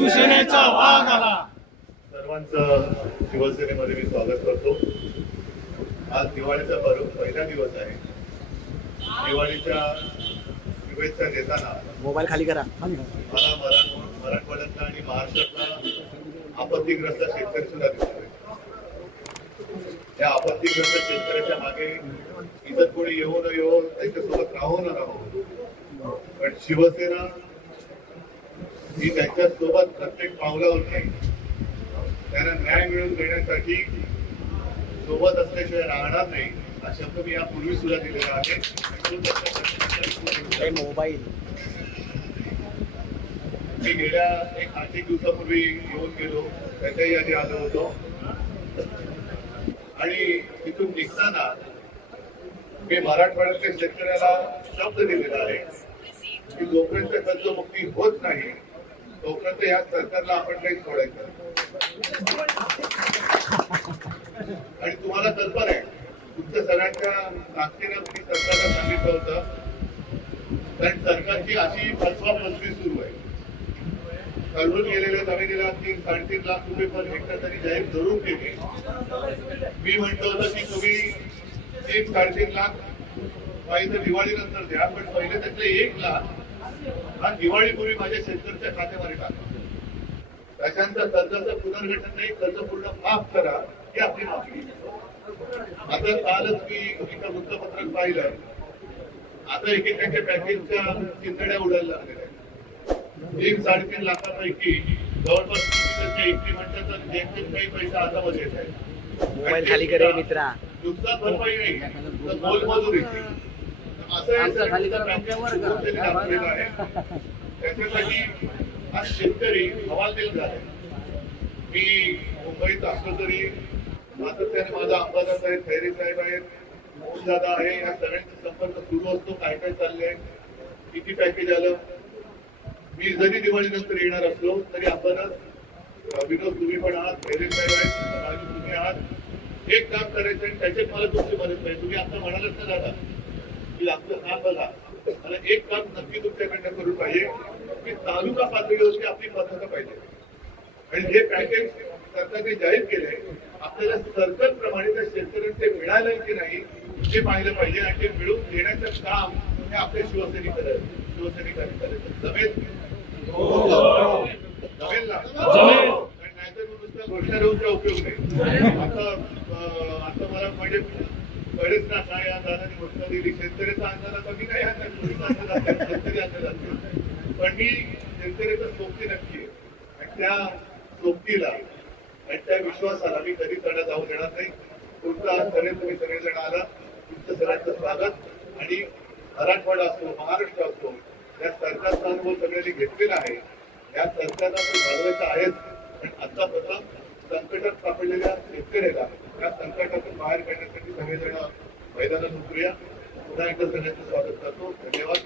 शिवसेनेचा वाघ आला। सर्वांचं शिवसेनेमध्ये मी स्वागत करतो। आज दिवाळीचा पहिला दिवस आहे। दिवाळीच्या शुभेच्छा देताना मोबाईल खाली करा। मला मराठवाड्यातला आणि महाराष्ट्रातला आपत्तीग्रस्त शेतकरी सुद्धा दिसतोय। या आपत्तीग्रस्त शेतकऱ्याच्या मागे इतर कोणी येऊ न येऊ, त्यांच्यासोबत राहू न राहू, पण शिवसेना ही त्यांच्या सोबत प्रत्येक पावलावर त्यांना न्याय मिळवून देण्यासाठी सोबत असल्याशिवाय राहणार नाही हा शब्द मी यापूर्वी सुद्धा दिलेला आहे। मोबाईल मी गेल्या 8 दिवसापूर्वी येऊन गेलो, त्याच्याही आधी आलो होतो आणि तिथून निघताना मी मराठवाड्यातल्या शेतकऱ्याला शब्द दिलेला आहे की जोपर्यंत कर्जमुक्ती होत नाही तोपर्यंत या सरकारला आपण काही सोडायचं। आणि तुम्हाला कल्पना आहे, तुमच्या सगळ्यांच्या ताकदीनं मी सरकारला सांगितलं होतं, कारण सरकारची अशी फसवाफसवी सुरू आहे। ठरवून गेलेल्या जमिनीला 3-3.5 लाख रुपये पर हेक्टर तरी जाहीर जरूर केले। मी म्हटलं होतं की तुम्ही 3-3.5 लाख पाहिजे तर दिवाळीनंतर द्या, पण पहिले त्यातले 1 लाख हा दिवाळीपूर्वी माझ्या शेतकऱ्याच्या खात्यामध्ये टाका। त्याच्यानंतर कर्जाचं पुनर्गठन नाही, कर्ज पूर्ण माफ करा ही आपली मागणी। आता कालच मी एका वृत्तपत्रात पाहिलं, आता एकेकाच्या पॅकेजच्या चिंतड्या उडायला लागलेल्या आहेत। 3-3.5 लाखापैकी जवळपास इतकी म्हणतात तर जेमतेम काही पैसा हातामध्ये येत आहे। मोबाईल खाली करे मित्रा। नुकसान भरपाई नाही तर मोलमजुरी असं आहे। त्याच्यासाठी आज शेतकरी हवालदिल झाले। मी मुंबईत असलो तरी सातत्याने माझा अंबादास आहे, खैरे साहेब आहेत, मोहनदादा आहे, या सगळ्यांचा संपर्क सुरू असतो। काय काय चाललंय, किती पॅकेज आलं। मी जरी दिवाळीनंतर येणार असलो तरी अंबादास, विनोद तुम्ही पण आहात, खैरे साहेब आहेत, राजू तुम्ही आहात, एक काम करायचं आणि त्याच्यात मला तुमची मदत पाहिजे। तुम्ही आता म्हणालात ना दादा की आपलं काम बघा, मला एक काम नक्की तुमच्याकडनं करून पाहिजे की तालुका पातळीवरती आपली पथकं पाहिजे आणि हे पॅकेज सरकारने जाहीर केले, आपल्याला सर्कल प्रमाणे त्या शेतकऱ्यांना ते मिळालं की नाही हे पाहिलं पाहिजे आणि ते मिळवून देण्याचं काम हे आपल्या शिवसैनिकांनी करायचं। जमेल जमेल ना? नाहीतर नुसतं घोषणा देऊनचा उपयोग नाही। आता मला म्हणजे कळेच ना काय या दादाने घोषणा दिली, शेतकऱ्याचा अंदाज मी नाही आणणार, शेतकरी अंदाज असतील, पण मी शेतकऱ्याचा सोबती नक्की आहे आणि त्या सोबतीला आणि त्या विश्वासाला मी कधी तडा जाऊ देणार नाही। तुमचा आज तुम्ही सगळेजण आला, तुमचं सगळ्यांचं स्वागत। आणि मराठवाडा असो, महाराष्ट्र असो, या सरकारचा अनुभव सगळ्यांनी घेतलेला आहे। या सरकारला तो घडवायचा आहेच, पण आता प्रथम संकटात सापडलेल्या शेतकऱ्याला या संकटातून बाहेर काढण्यासाठी सगळेजण मैदानात उतरूया। पुन्हा एकदा सगळ्यांचं स्वागत करतो। धन्यवाद।